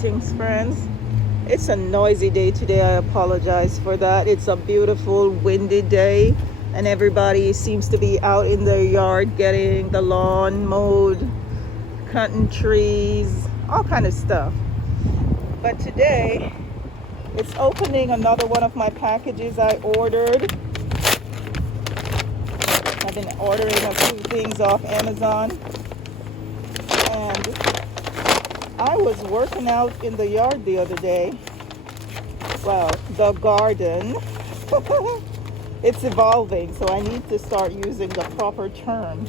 Greetings, friends. It's a noisy day today. I apologize for that. It's a beautiful, windy day, and everybody seems to be out in their yard getting the lawn mowed, cutting trees, all kind of stuff. But today, it's opening another one of my packages I ordered. I've been ordering a few things off Amazon, and I was working out in the yard the other day. Well, the garden. It's evolving, so I need to start using the proper term.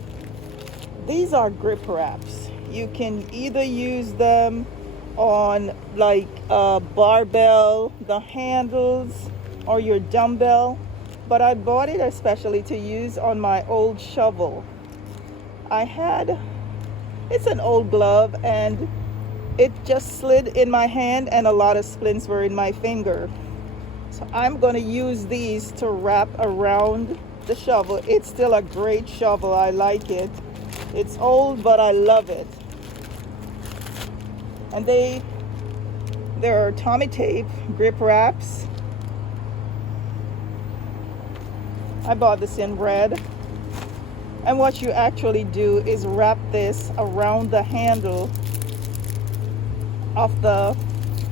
These are grip wraps. You can either use them on like a barbell, the handles, or your dumbbell. But I bought it especially to use on my old shovel. It's an old glove, and it just slid in my hand and a lot of splints were in my finger. So I'm going to use these to wrap around the shovel. It's still a great shovel. I like it. It's old, but I love it. And there are Tommy tape grip wraps. I bought this in red. And what you actually do is wrap this around the handle of the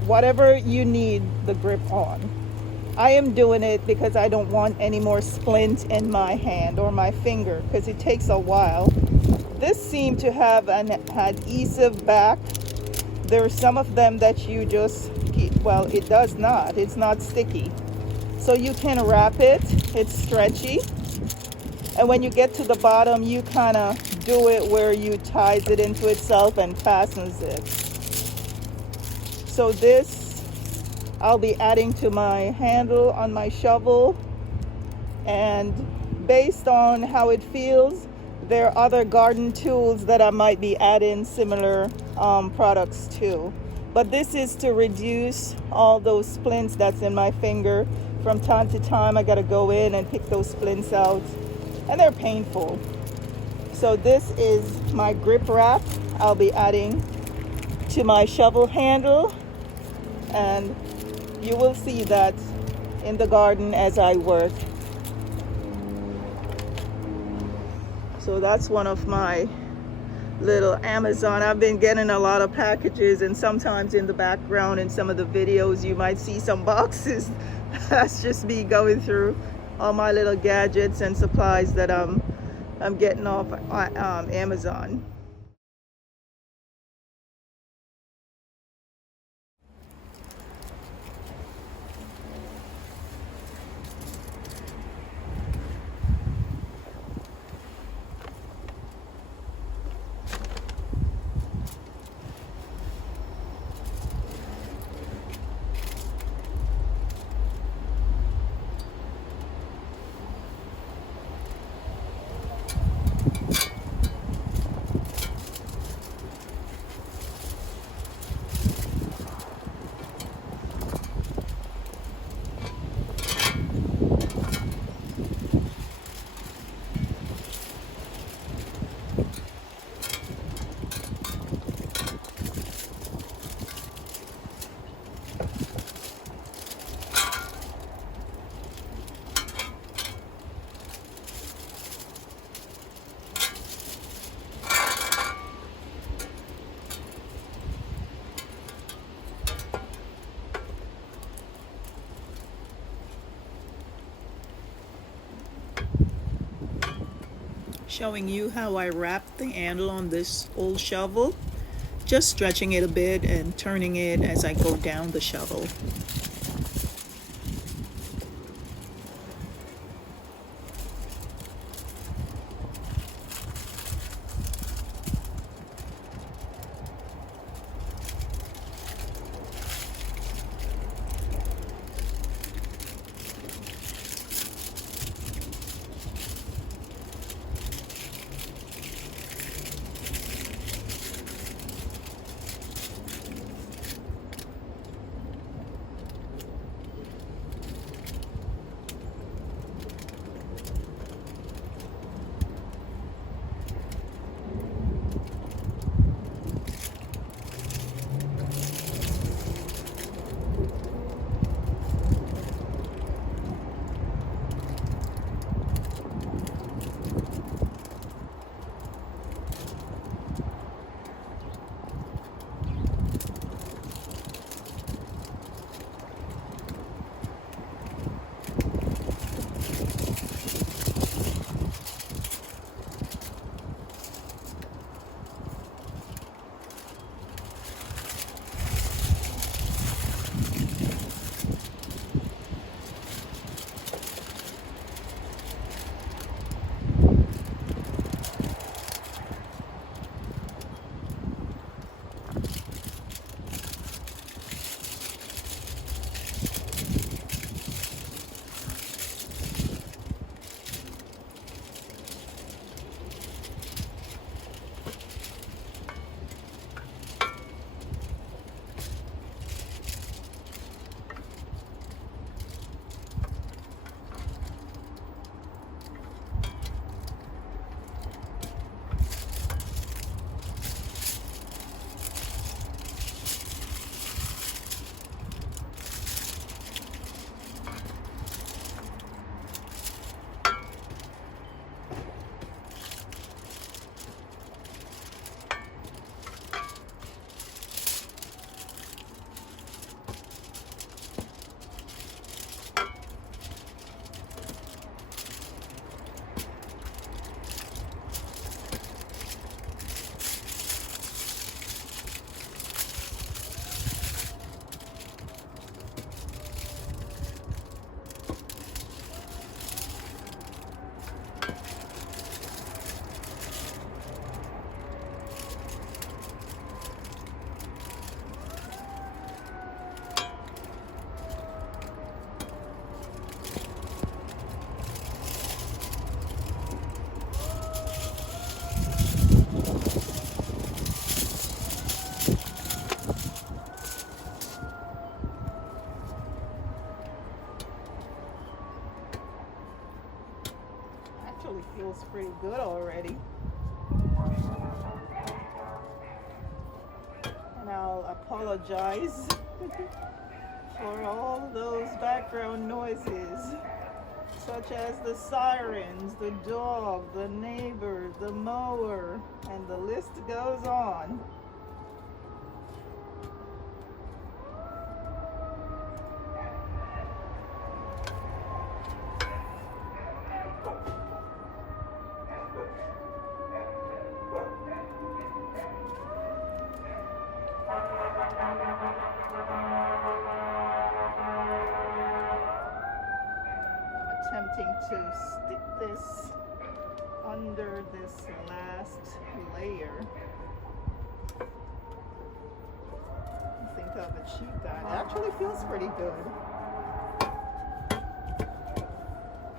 whatever you need the grip on. I am doing it because I don't want any more splint in my hand or my finger, because it takes a while. This seemed to have an adhesive back. There are some of them that you just keep, well, it does not. It's not sticky. So you can wrap it. It's stretchy. And when you get to the bottom, you kind of do it where you ties it into itself and fastens it. So this I'll be adding to my handle on my shovel, and based on how it feels, there are other garden tools that I might be adding similar products to. But this is to reduce all those splints that's in my finger. From time to time I gotta go in and pick those splints out, and they're painful. So this is my grip wrap I'll be adding to my shovel handle, and you will see that in the garden as I work. So that's one of my little Amazon. I've been getting a lot of packages, and sometimes in the background in some of the videos you might see some boxes. That's just me going through all my little gadgets and supplies that I'm getting off Amazon. Showing you how I wrap the handle on this old shovel, just stretching it a bit and turning it as I go down the shovel. pretty good already. And I'll apologize for all those background noises, such as the sirens, the dog, the neighbor, the mower, and the list goes on. Attempting to stick this under this last layer. Think of a cheap guy. It actually feels pretty good.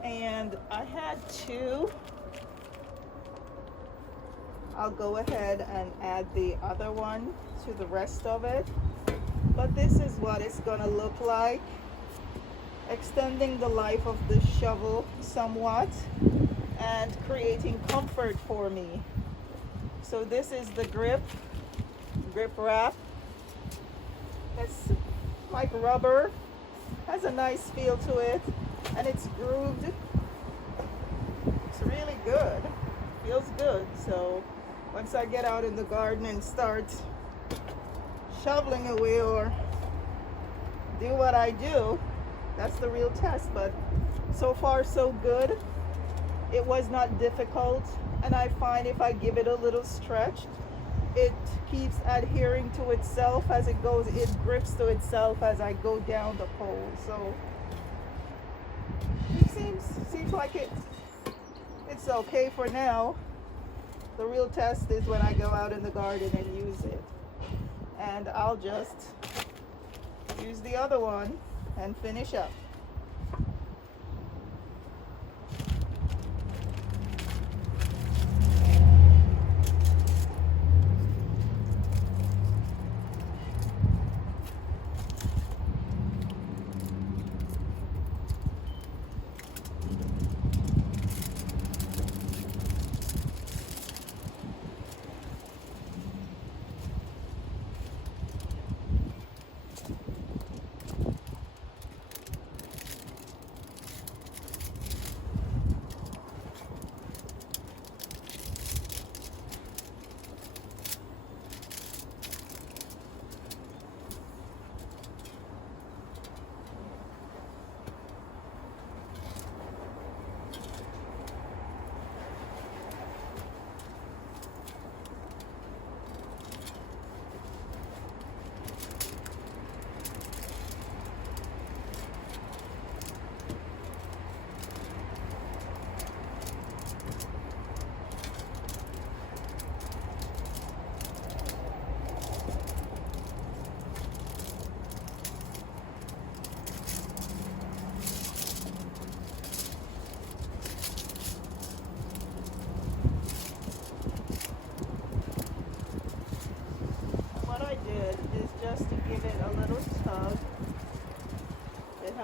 And I had two. I'll go ahead and add the other one to the rest of it. But this is what it's gonna look like, extending the life of the shovel somewhat and creating comfort for me. So this is the grip wrap. It's like rubber, has a nice feel to it, and it's grooved. It's really good, feels good. So once I get out in the garden and start shoveling away or do what I do, that's the real test. But so far so good. It was not difficult, and I find if I give it a little stretch, it keeps adhering to itself as it goes. It grips to itself as I go down the pole. So it seems like it's okay for now. The real test is when I go out in the garden and use it. And I'll just use the other one and finish up.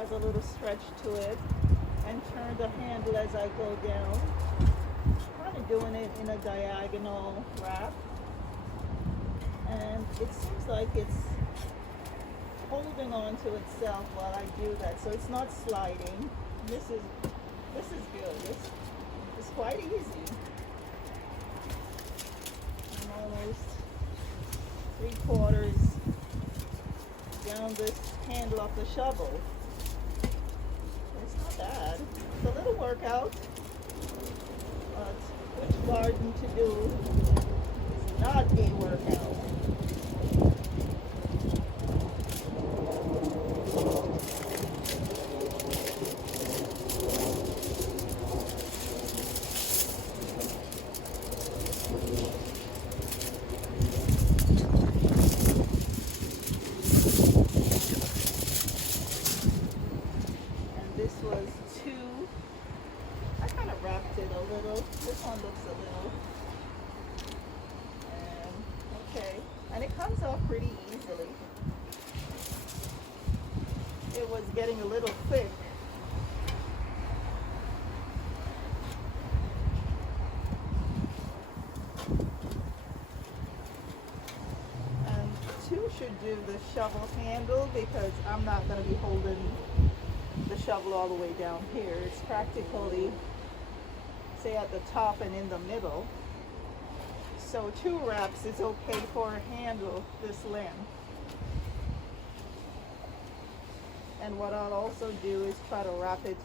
A little stretch to it, and turn the handle as I go down, kind of doing it in a diagonal wrap, and it seems like it's holding on to itself while I do that, so it's not sliding. This is good. It's quite easy. I'm almost 3/4 down this handle of the shovel. Bad. It's a little workout, but which garden to do is not a workout. Getting a little thick. should do the shovel handle because I'm not going to be holding the shovel all the way down here. It's practically, say, at the top and in the middle. So 2 wraps is okay for a handle this length. And what I'll also do is try to wrap it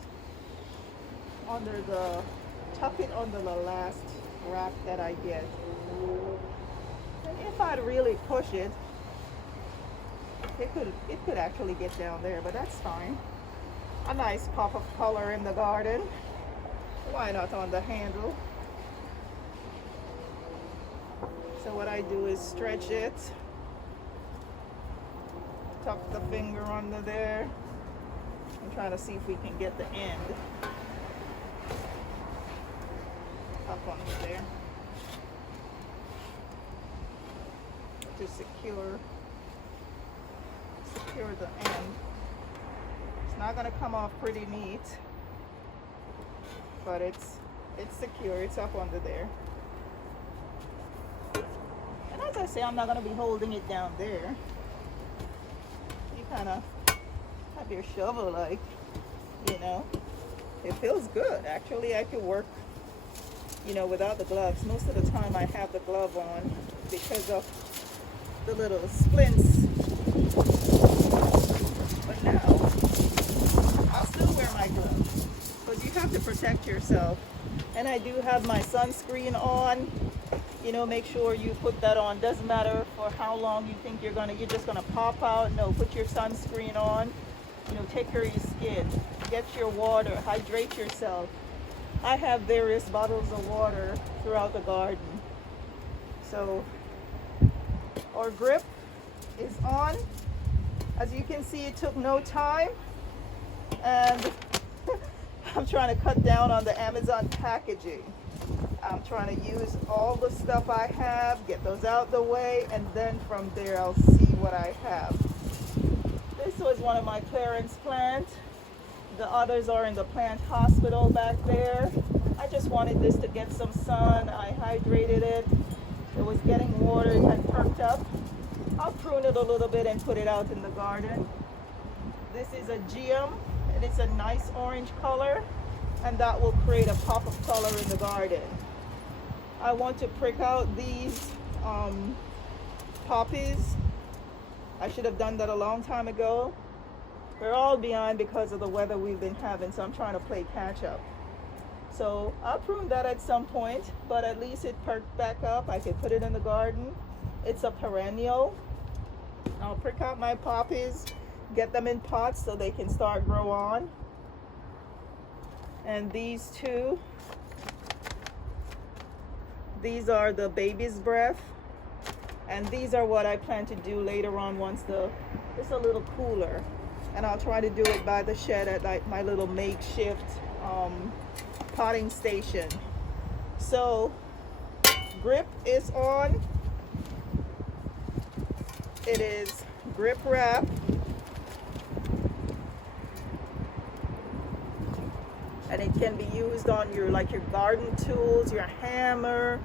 under the, tuck it under the last wrap that I get. And if I'd really push it, it could actually get down there, but that's fine. A nice pop of color in the garden. Why not on the handle? So what I do is stretch it, tuck the finger under there. I'm trying to see if we can get the end up under there to secure the end. It's not going to come off pretty neat, but it's secure. It's up under there. And as I say, I'm not going to be holding it down there. You kind of have your shovel, like, you know, it feels good. Actually, I could work, you know, without the gloves. Most of the time I have the glove on because of the little splints. But now, I'll still wear my gloves because you have to protect yourself. And I do have my sunscreen on. You know, make sure you put that on. Doesn't matter for how long you think you're just gonna pop out. No, put your sunscreen on. You know, take care of your skin. Get your water. Hydrate yourself. I have various bottles of water throughout the garden. So our grip is on. As you can see, it took no time. And I'm trying to cut down on the Amazon packaging. I'm trying to use all the stuff I have, get those out the way, and then from there I'll see what I have. This was one of my clearance plants. The others are in the plant hospital back there. I just wanted this to get some sun. I hydrated it. It was getting water. It had perked up. I'll prune it a little bit and put it out in the garden. This is a geum, and it's a nice orange color, and that will create a pop of color in the garden. I want to prick out these poppies. I should have done that a long time ago. We're all behind because of the weather we've been having, so I'm trying to play catch up. So I'll prune that at some point, but at least it perked back up. I can put it in the garden. It's a perennial. I'll prick out my poppies, get them in pots so they can start grow on. And these two, these are the baby's breath, and these are what I plan to do later on once it's a little cooler. And I'll try to do it by the shed at like my little makeshift potting station. So grip is on. It is grip wrap. And it can be used on your garden tools, your hammer,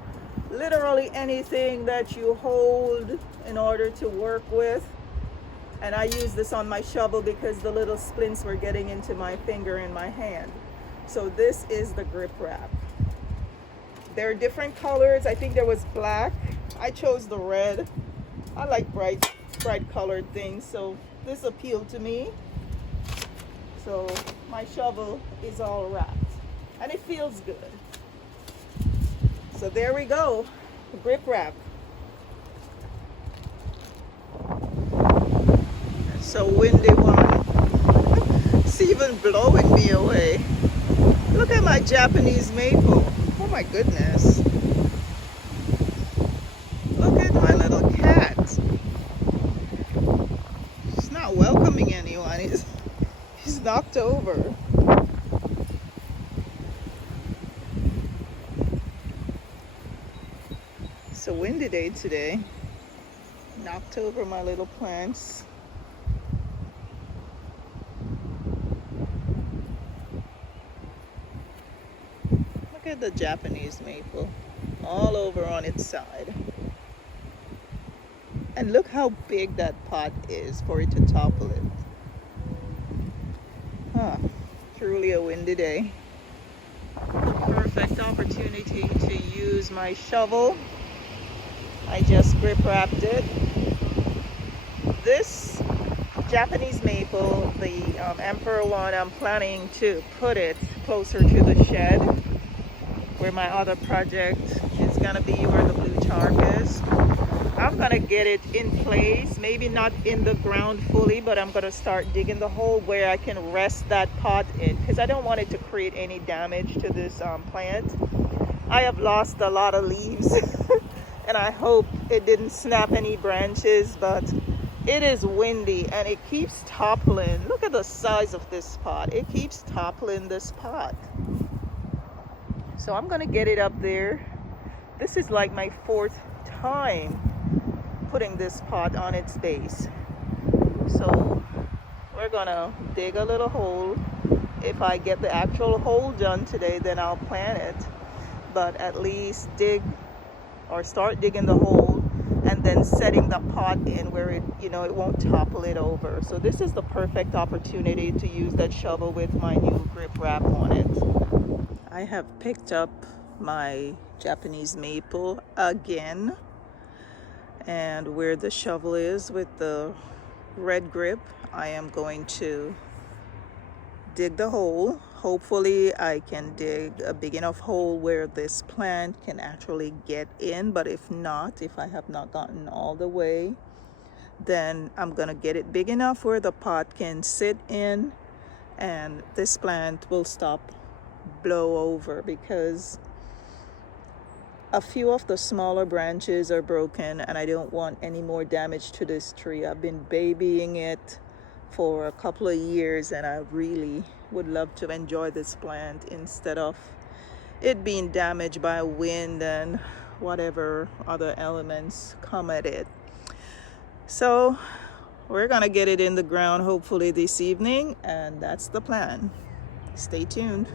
literally anything that you hold in order to work with. And I use this on my shovel because the little splints were getting into my finger and my hand. So this is the grip wrap. There are different colors. I think there was black. I chose the red. I like bright colored things, so this appealed to me. So my shovel is all wrapped, and it feels good. So there we go, grip wrap. So windy one. It's even blowing me away. Look at my Japanese maple. Oh my goodness. Look at my little cat. He's not welcoming anyone. He's knocked over. It's a windy day today. Knocked over my little plants. Look at the Japanese maple all over on its side. And look how big that pot is for it to topple it. Huh. Truly a windy day. Perfect opportunity to use my shovel. I just grip wrapped it. This Japanese maple, the Emperor one, I'm planning to put it closer to the shed where my other project is gonna be, where the blue tarp is. I'm gonna get it in place, maybe not in the ground fully, but I'm gonna start digging the hole where I can rest that pot in, because I don't want it to create any damage to this plant. I have lost a lot of leaves and I hope it didn't snap any branches, but it is windy and it keeps toppling. Look at the size of this pot. It keeps toppling this pot. So I'm gonna get it up there. This is like my 4th time putting this pot on its base. So we're gonna dig a little hole. If I get the actual hole done today, then I'll plant it. But at least dig or start digging the hole and then setting the pot in where it, it won't topple it over. So this is the perfect opportunity to use that shovel with my new grip wrap on it. I have picked up my Japanese maple again, and where the shovel is with the red grip, I am going to dig the hole. Hopefully I can dig a big enough hole where this plant can actually get in, but if not, if I have not gotten all the way, then I'm gonna get it big enough where the pot can sit in and this plant will stop blow over, because a few of the smaller branches are broken and I don't want any more damage to this tree. I've been babying it for a couple of years and I really would love to enjoy this plant instead of it being damaged by wind and whatever other elements come at it. So we're gonna get it in the ground hopefully this evening, and that's the plan. Stay tuned.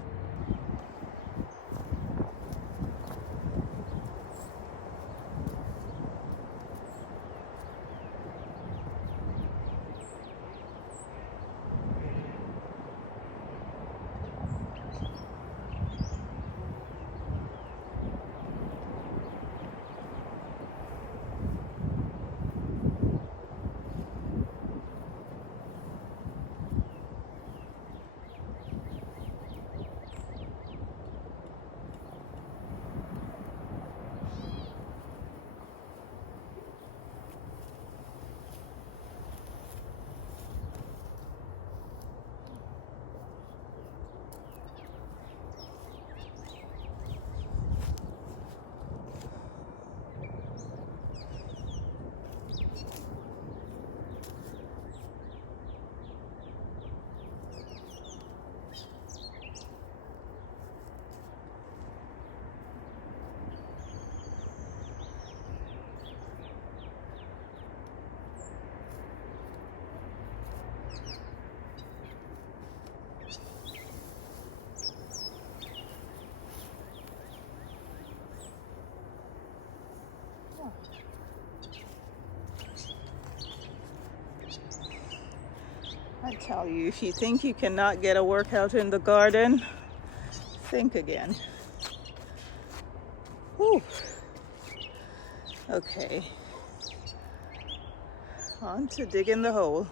I tell you, if you think you cannot get a workout in the garden, think again. Whew. Okay, on to digging the hole.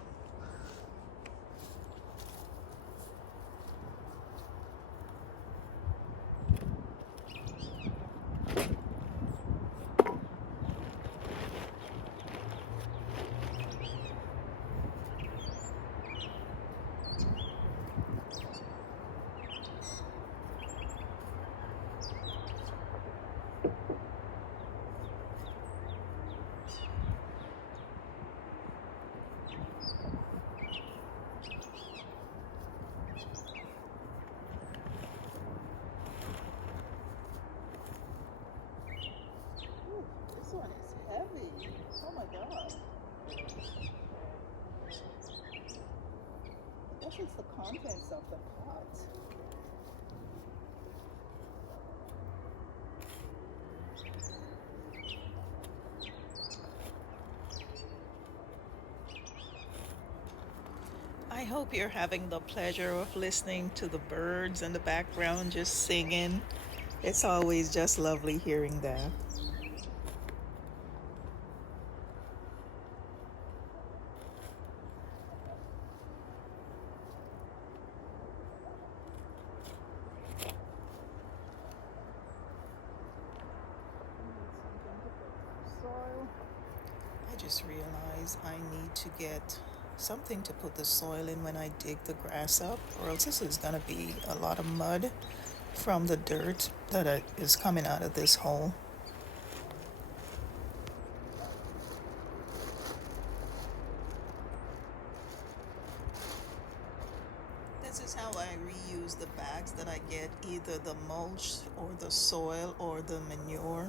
This one is heavy. Oh my god. I guess it's the contents of the pot. I hope you're having the pleasure of listening to the birds in the background just singing. It's always just lovely hearing that. Soil. I just realized I need to get something to put the soil in when I dig the grass up, or else this is going to be a lot of mud from the dirt that is coming out of this hole. This is how I reuse the bags that I get, either the mulch or the soil or the manure.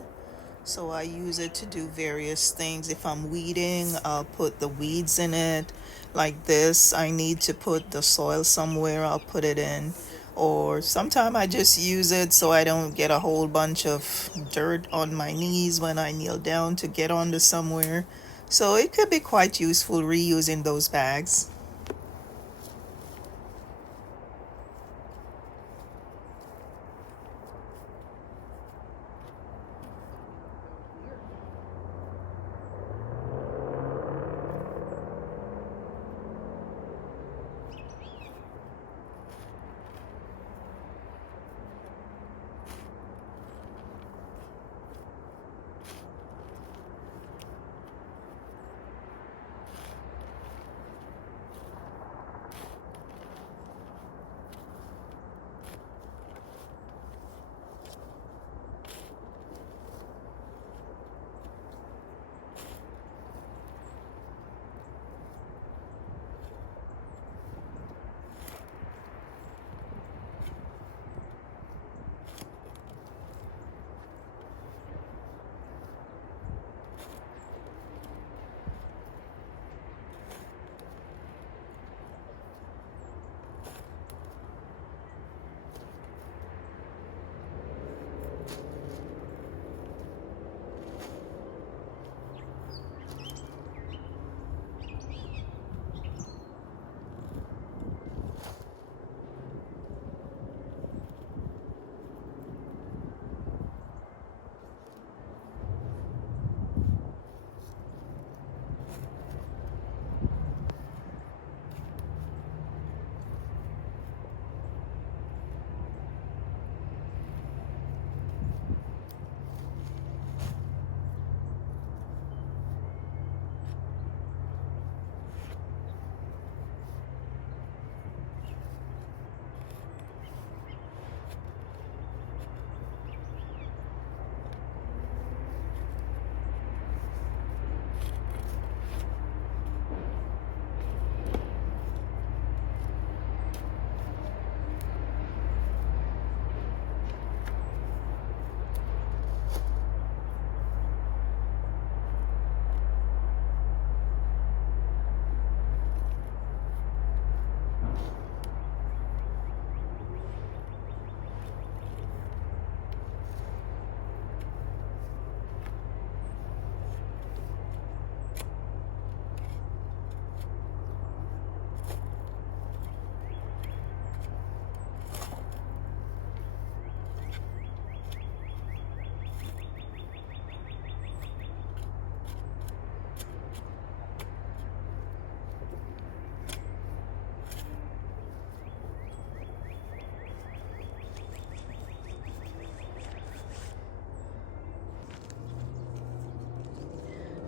So I use it to do various things. If I'm weeding, I'll put the weeds in it. Like this, I need to put the soil somewhere, I'll put it in. Or sometimes I just use it so I don't get a whole bunch of dirt on my knees when I kneel down to get onto somewhere. So it could be quite useful reusing those bags.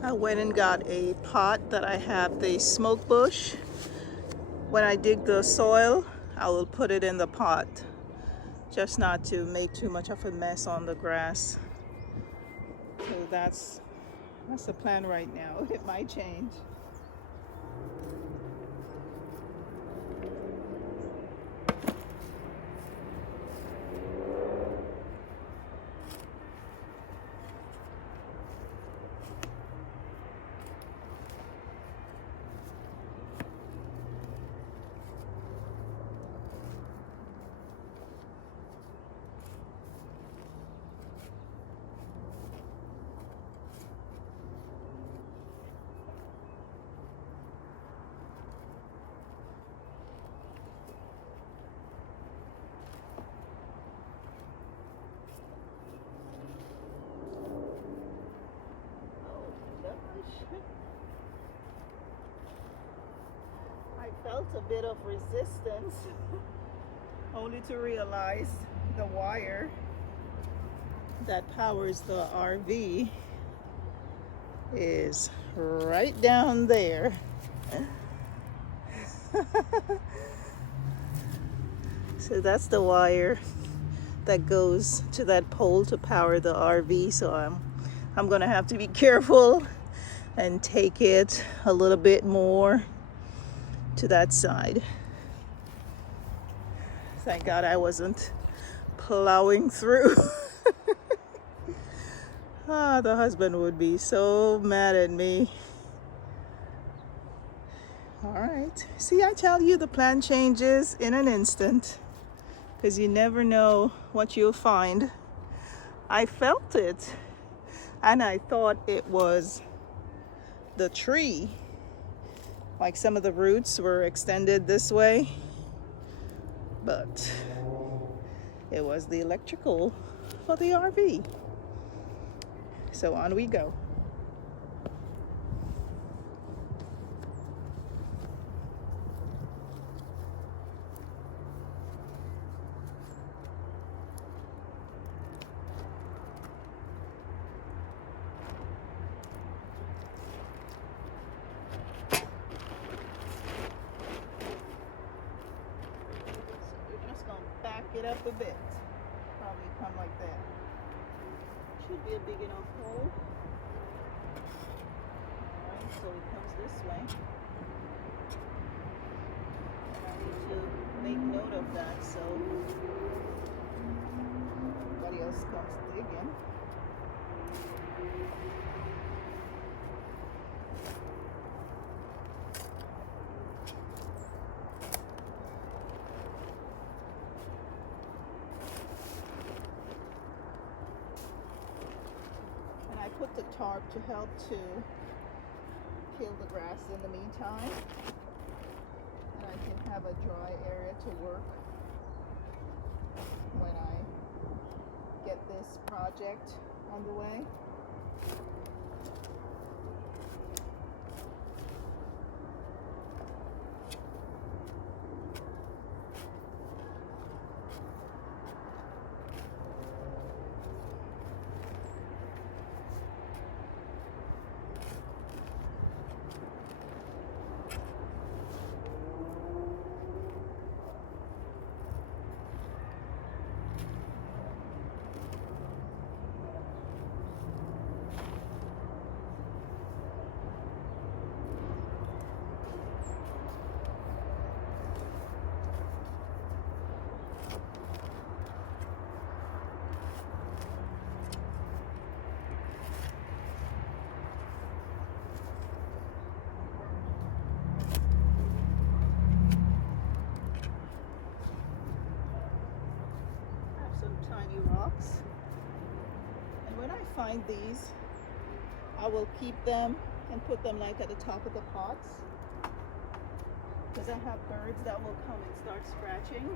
I went and got a pot that I have the smoke bush. When I dig the soil, I will put it in the pot, just not to make too much of a mess on the grass. So that's the plan right now. It might change. felt a bit of resistance only to realize the wire that powers the RV is right down there. So that's the wire that goes to that pole to power the RV. So I'm gonna have to be careful and take it a little bit more to that side. Thank God I wasn't plowing through. Ah, the husband would be so mad at me. All right. See, I tell you, the plan changes in an instant because you never know what you'll find. I felt it and I thought it was the tree. Like some of the roots were extended this way, but it was the electrical for the RV. So on we go. Back it up a bit. Probably come like that. Should be a big enough hole. Alright, so it comes this way. And I need to make note of that so nobody else comes digging. I put the tarp to help to kill the grass in the meantime, and I can have a dry area to work when I get this project on the way. Tiny rocks, and when I find these, I will keep them and put them like at the top of the pots, because I have birds that will come and start scratching.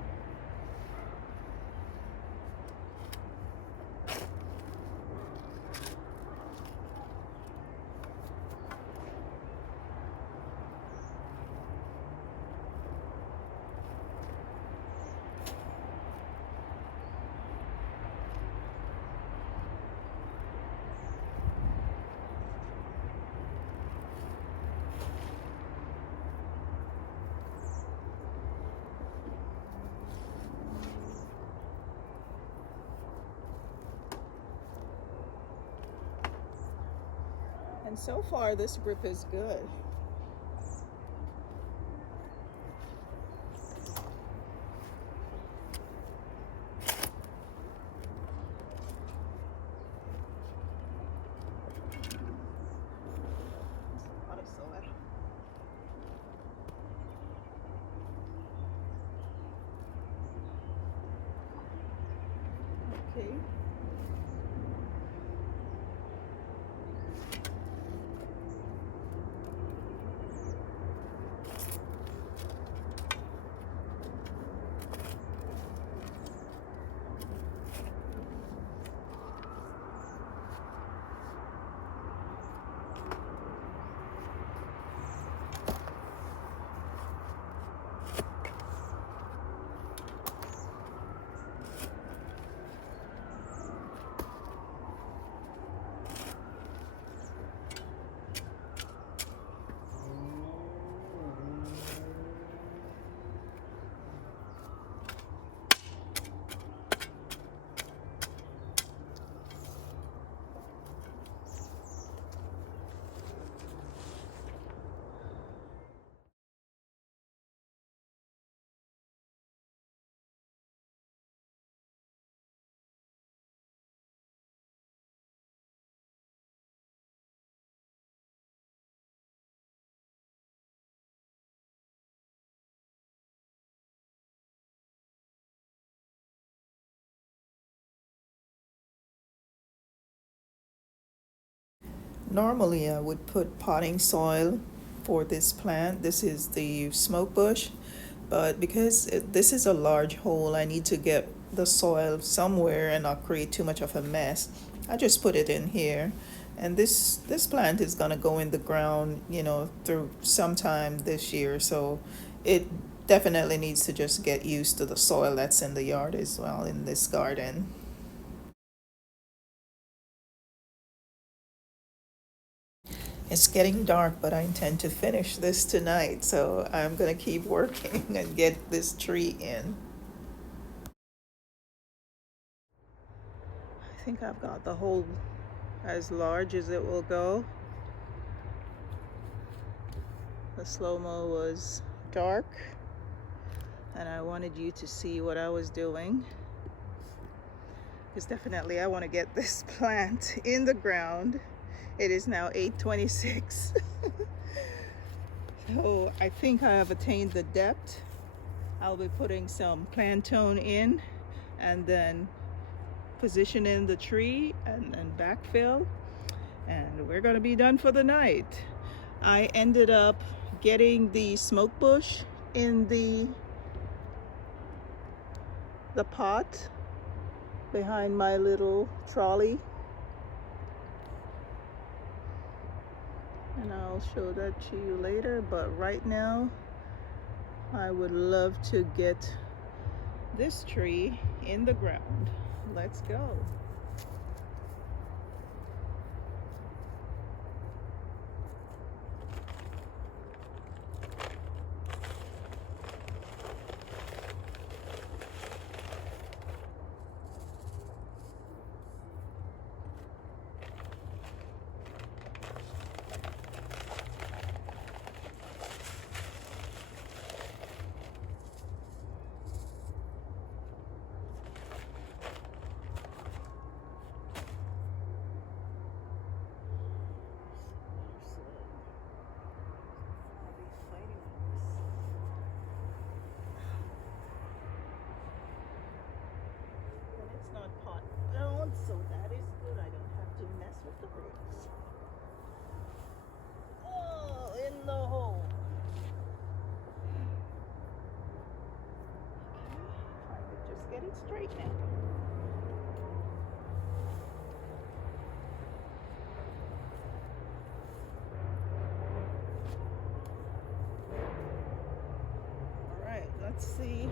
And so far, this grip is good. A lot of soil. Okay. Normally, I would put potting soil for this plant. This is the smoke bush, but because this is a large hole, I need to get the soil somewhere and not create too much of a mess. I just put it in here, and this plant is gonna go in the ground, through sometime this year. So it definitely needs to just get used to the soil that's in the yard as well in this garden. It's getting dark, but I intend to finish this tonight, so I'm gonna keep working and get this tree in. I think I've got the hole as large as it will go. The slow-mo was dark, and I wanted you to see what I was doing. Because definitely I want to get this plant in the ground. It is now 8:26. So I think I have attained the depth. I'll be putting some Plantone in and then positioning the tree and then backfill, and we're gonna be done for the night. I ended up getting the smoke bush in the pot behind my little trolley, and I'll show that to you later. But right now I would love to get this tree in the ground. Let's go. So that is good. I don't have to mess with the roots. Oh, in the hole. Okay, trying to just get it straight now. All right, let's see.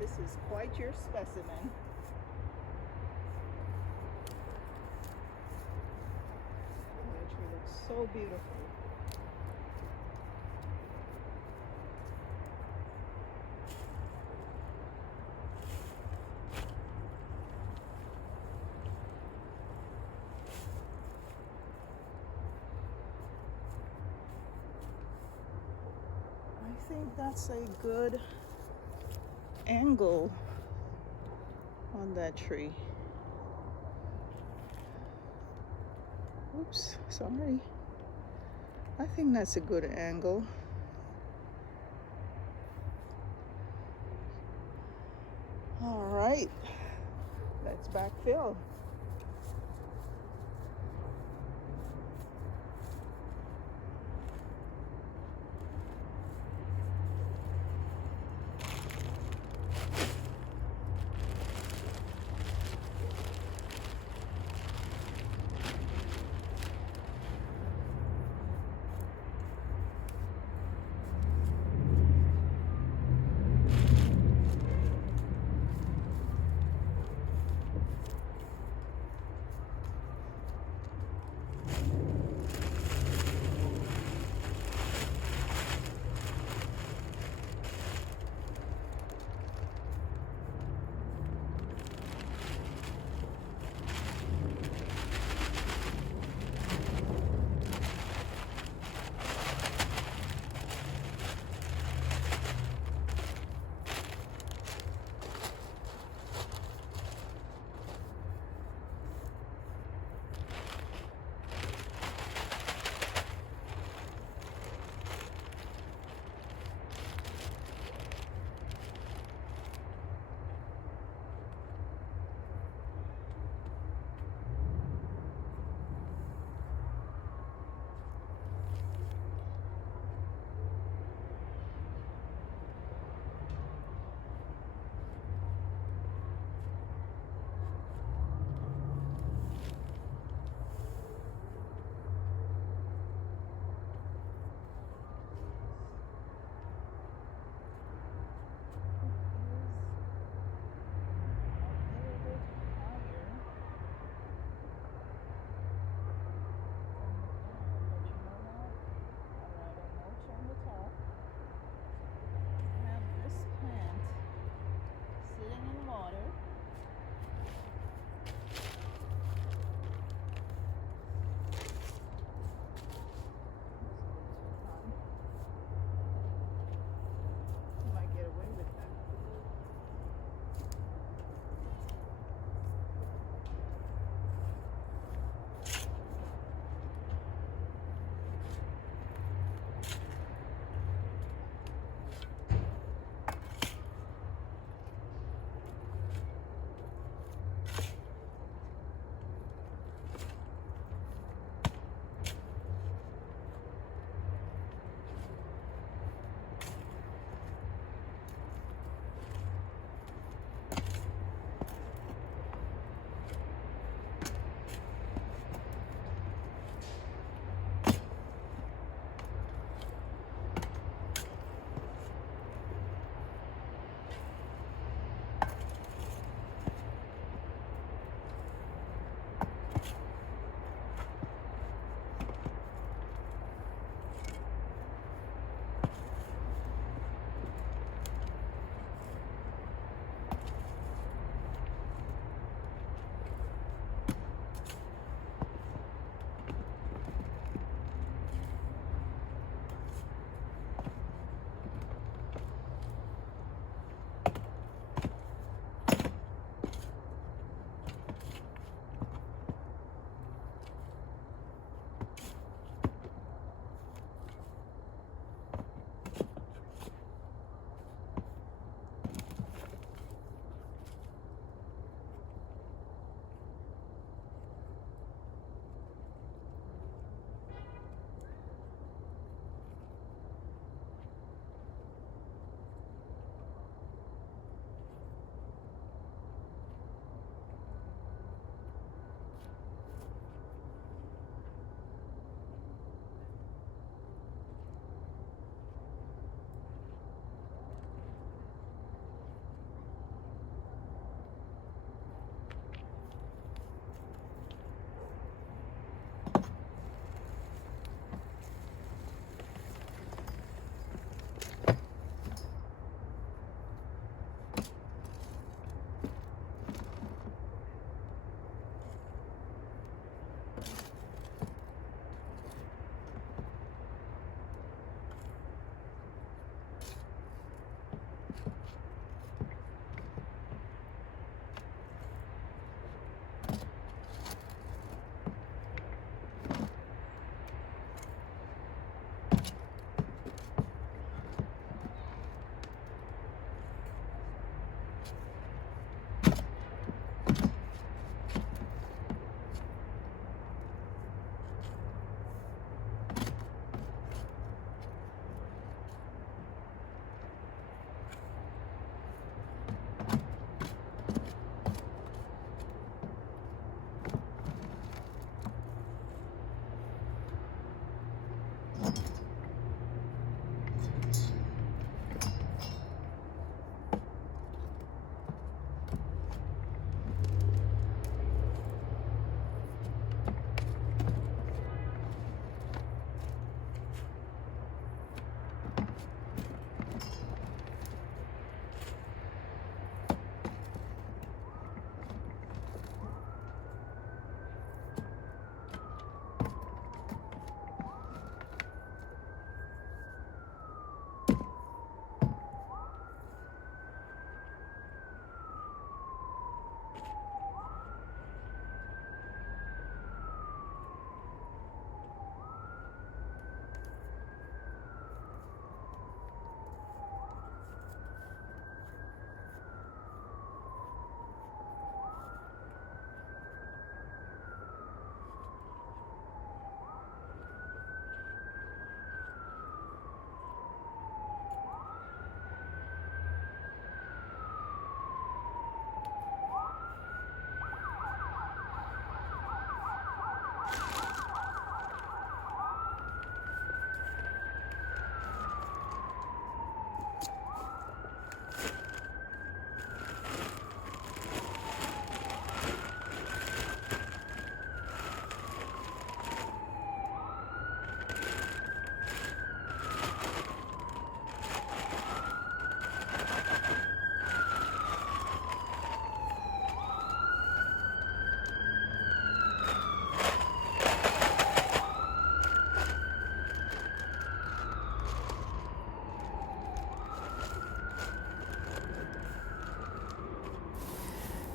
This is quite your specimen. The tree looks so beautiful. I think that's a good angle on that tree. Oops, sorry. I think that's a good angle. All right, let's backfill.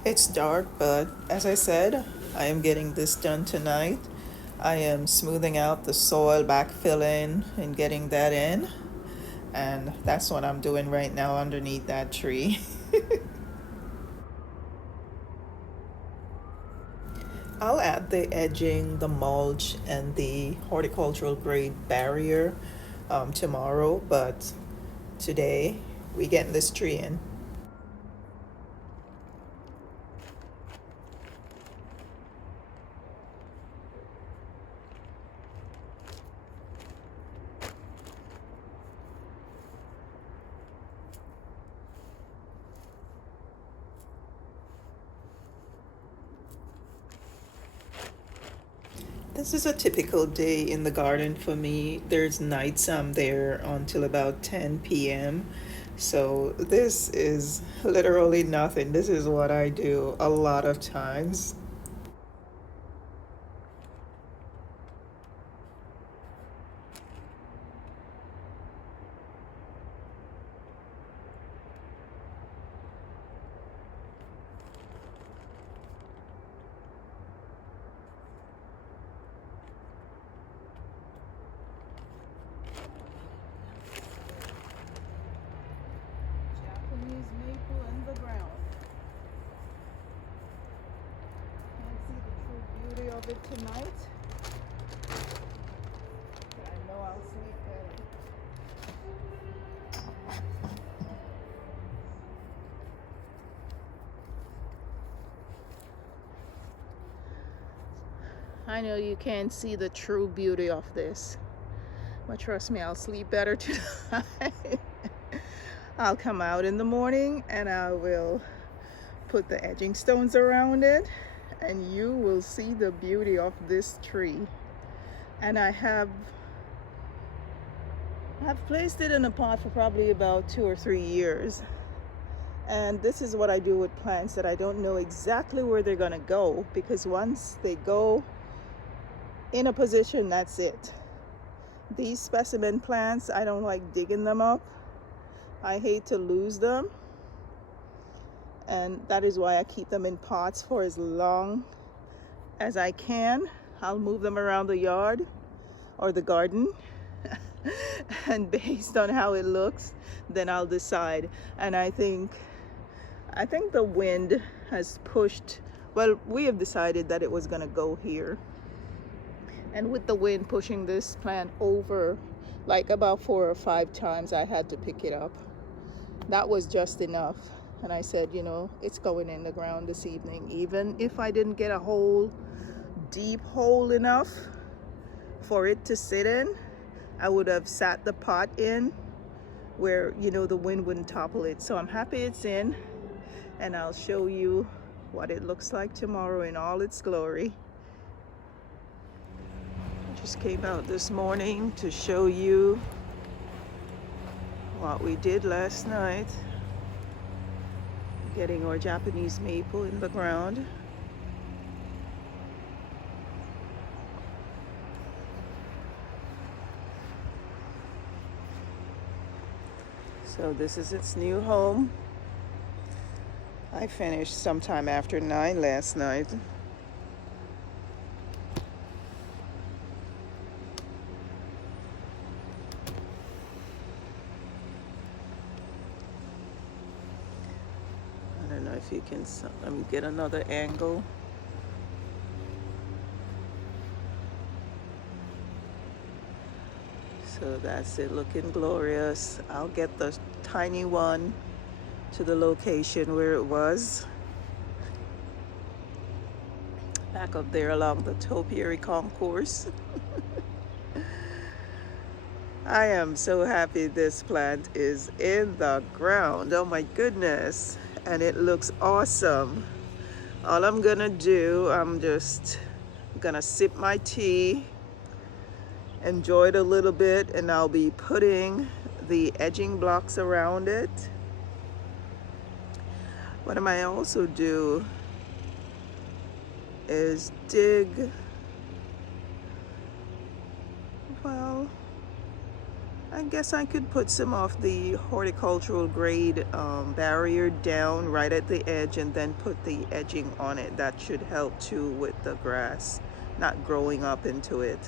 It's dark, but as I said, I am getting this done tonight. I am smoothing out the soil, backfilling, and getting that in. And that's what I'm doing right now underneath that tree. I'll add the edging, the mulch, and the horticultural grade barrier tomorrow, but today we getting this tree in. This is a typical day in the garden for me. There's nights I'm there until about 10 p.m. So this is literally nothing. This is what I do a lot of times. Japanese maple in the ground. Can't see the true beauty of it tonight, but I know I'll sleep better. I know you can't see the true beauty of this, but trust me, I'll sleep better tonight. I'll come out in the morning and I will put the edging stones around it, and you will see the beauty of this tree. And I've placed it in a pot for probably about 2 or 3 years. And this is what I do with plants that I don't know exactly where they're gonna go, because once they go in a position, that's it. These specimen plants, I don't like digging them up. I hate to lose them. And that is why I keep them in pots for as long as I can. I'll move them around the yard or the garden. And based on how it looks, then I'll decide. And I think the wind has pushed, well, we have decided that it was gonna go here. And with the wind pushing this plant over, like about 4 or 5 times, I had to pick it up. That was just enough. And I said, you know, it's going in the ground this evening. Even if I didn't get a hole, deep hole enough for it to sit in, I would have sat the pot in where, you know, the wind wouldn't topple it. So I'm happy it's in, and I'll show you what it looks like tomorrow in all its glory. I just came out this morning to show you what we did last night, getting our Japanese maple in the ground. So this is its new home. I finished sometime after 9 last night. I don't know if you can, let me get another angle. So that's it, looking glorious. I'll get the tiny one to the location where it was, back up there along the topiary concourse. I am so happy this plant is in the ground. Oh my goodness. And it looks awesome. All I'm gonna do, I'm just gonna sip my tea, enjoy it a little bit, and I'll be putting the edging blocks around it. What I might also do is dig, well, I I guess I could put some of the horticultural grade barrier down right at the edge and then put the edging on it. That should help too with the grass not growing up into it.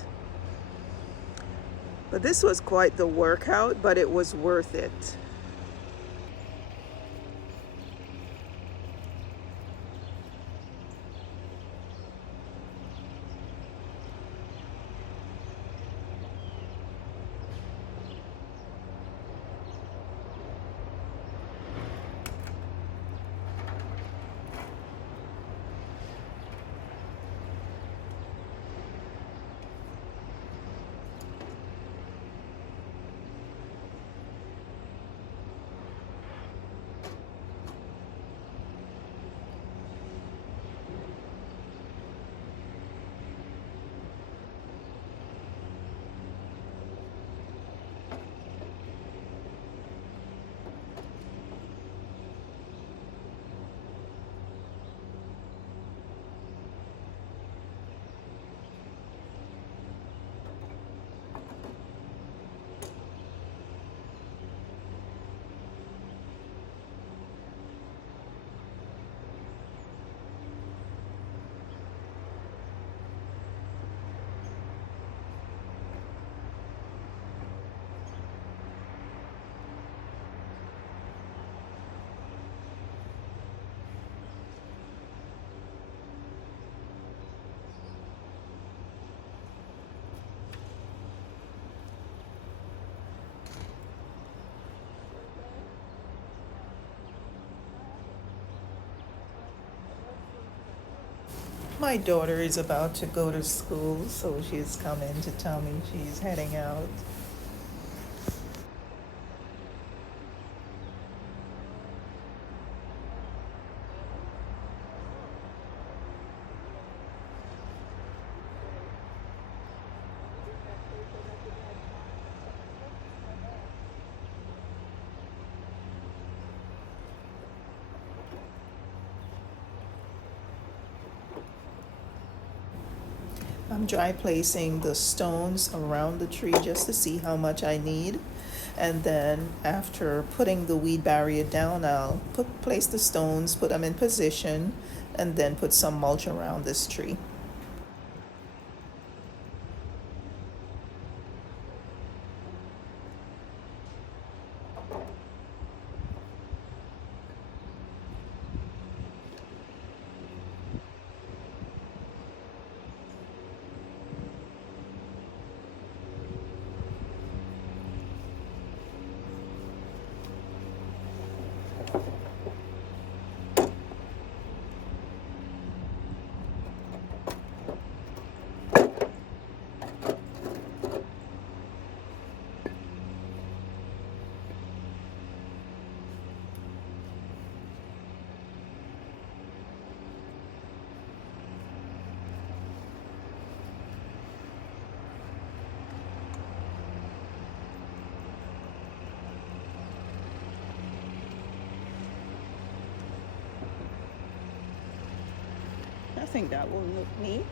But this was quite the workout, but it was worth it. My daughter is about to go to school, so she's coming to tell me she's heading out. I'm dry placing the stones around the tree just to see how much I need. And then after putting the weed barrier down, I'll place the stones, put them in position, and then put some mulch around this tree. I think that will look neat.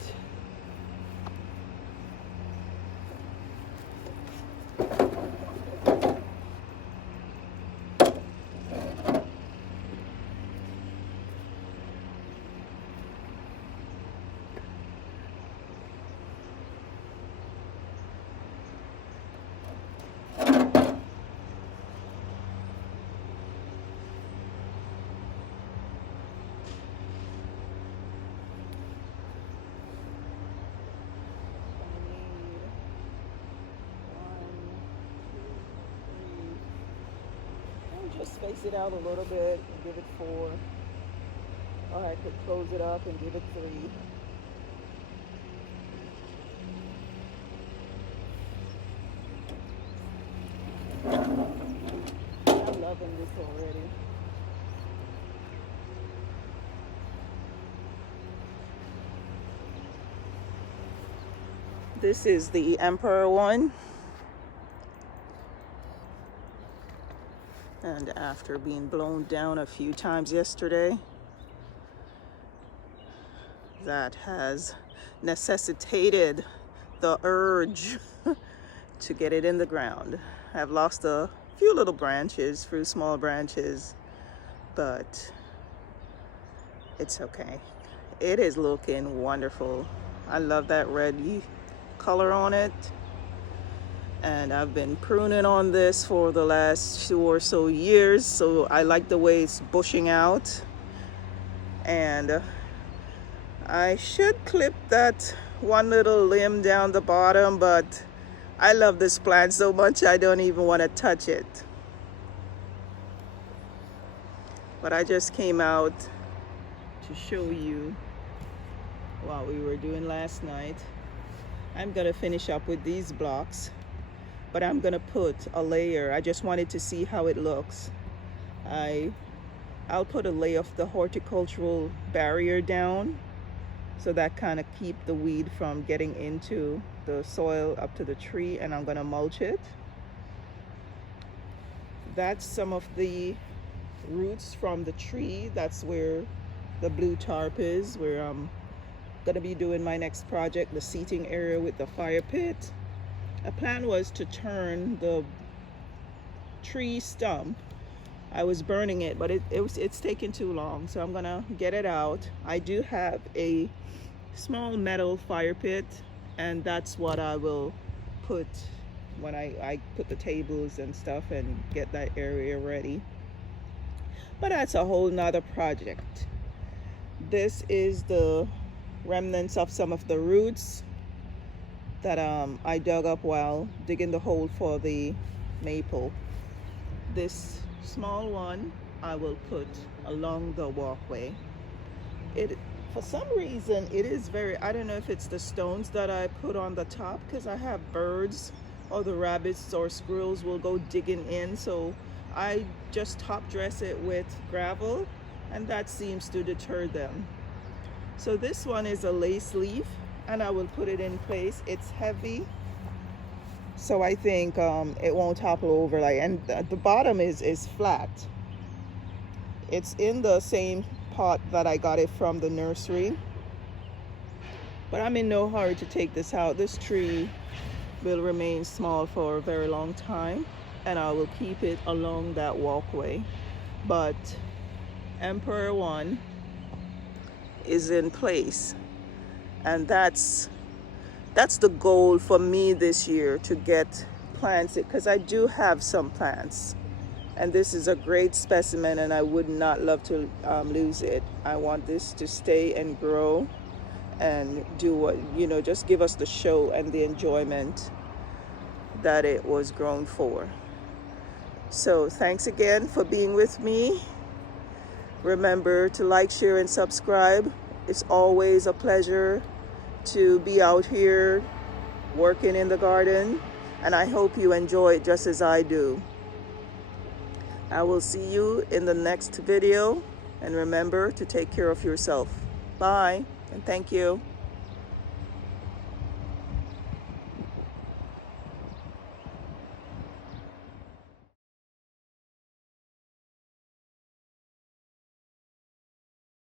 Just space it out a little bit and give it 4. Or I could close it up and give it 3. I'm loving this already. This is the Emperor one. And after being blown down a few times yesterday, that has necessitated the urge to get it in the ground. I've lost a few little branches, few small branches, but it's okay. It is looking wonderful. I love that red color on it. And I've been pruning on this for the last 2 or so years, so I like the way it's bushing out. And I should clip that one little limb down the bottom, but I love this plant so much I don't even want to touch it. But I just came out to show you what we were doing last night. I'm gonna finish up with these blocks, but I'm gonna put a layer. I just wanted to see how it looks. I'll put a layer of the horticultural barrier down, so that kind of keep the weed from getting into the soil up to the tree, and I'm gonna mulch it. That's some of the roots from the tree. That's where the blue tarp is, where I'm gonna be doing my next project, the seating area with the fire pit. A plan was to turn the tree stump. I was burning it, but it's taking too long, so I'm gonna get it out. I do have a small metal fire pit, and that's what I will put when I put the tables and stuff and get that area ready. But that's a whole nother project. This is the remnants of some of the roots that I dug up while digging the hole for the maple. This small one I will put along the walkway. For some reason it is very, I don't know if it's the stones that I put on the top, because I have birds or the rabbits or squirrels will go digging in, so I just top dress it with gravel, and that seems to deter them. So this one is a lace leaf, and I will put it in place. It's heavy, so I think it won't topple over. And the bottom is flat. It's in the same pot that I got it from the nursery, but I'm in no hurry to take this out. This tree will remain small for a very long time, and I will keep it along that walkway. But Emperor One is in place, and that's the goal for me this year, to get plants, because I do have some plants, and this is a great specimen, and I would not love to lose it. I want this to stay and grow and do what, just give us the show and the enjoyment that it was grown for. So thanks again for being with me. Remember to like, share, and subscribe. It's always a pleasure to be out here working in the garden, and I hope you enjoy it just as I do. I will see you in the next video, and remember to take care of yourself. Bye, and thank you.